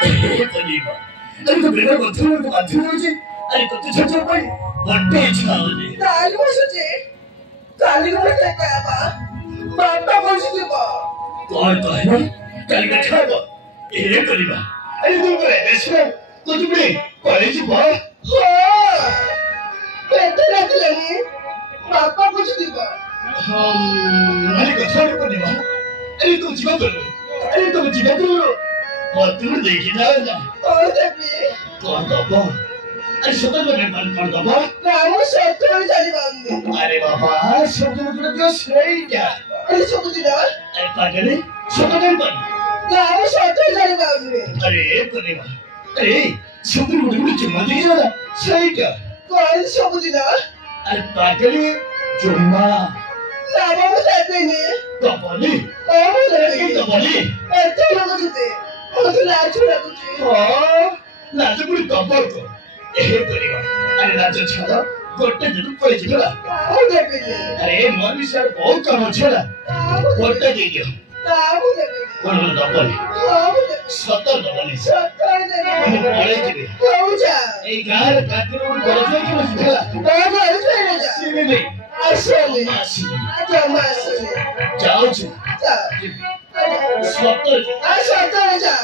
Kaliba. Ano ka bina ko tulad ng antinology? Ano ka tututuwa pa? What page ka ulit? Dahil mo siya, Jay. Dahil mo siya kaya ba? Bata mo siya, di ba? Kaya na? Kaliba ka ba? Kaliba. Ano ka ba? Desma? Kutu ba? College ba? Pwede natin lang eh. Bata mo siya, di ba? Ano ka tulad pa, di ba? Ano ka jibadulo? Ano ka jibadulo? Matur देखी ना ना Oo, sabi. कौन बाबा अरे शब्द में मन पड़ बाबा Namu siya, tuloy sa libang. अरे बाबा शब्द में तो जो सही क्या Ano siya ko din ah? अरे पागल शब्द में मन Namu siya, tuloy sa libang. अरे करेगा अरे शब्द में तो चुम्मा दे जाना सही क्या Ano siya ko din ah? अरे पागल चुम्मा Namu mo sabi ni. कपाली Oo, mo sabi. कपाली Ito lang ko din. Ano lahat na ko din. हाँ नाचो पूरी कपाल को ये करेगा अरे नाचो छाड़ा गोटे जरूर पड़े जिगला Oo, sabi ni. अरे मोर भी सर बहुत काम अच्छा है गोटे दे दियो Namu sabi ni. कौन दबाली Oo, sabi. सत्तर दबाली Sotay sabi ni. पड़े जिगे Oo, siya. এই গার কাটির উপর গলফে কি Basila Oo, ano siya siya. সিনে নেই Asali. মাসি Ito ang masali. যাও চু সত্তর Sotay siya.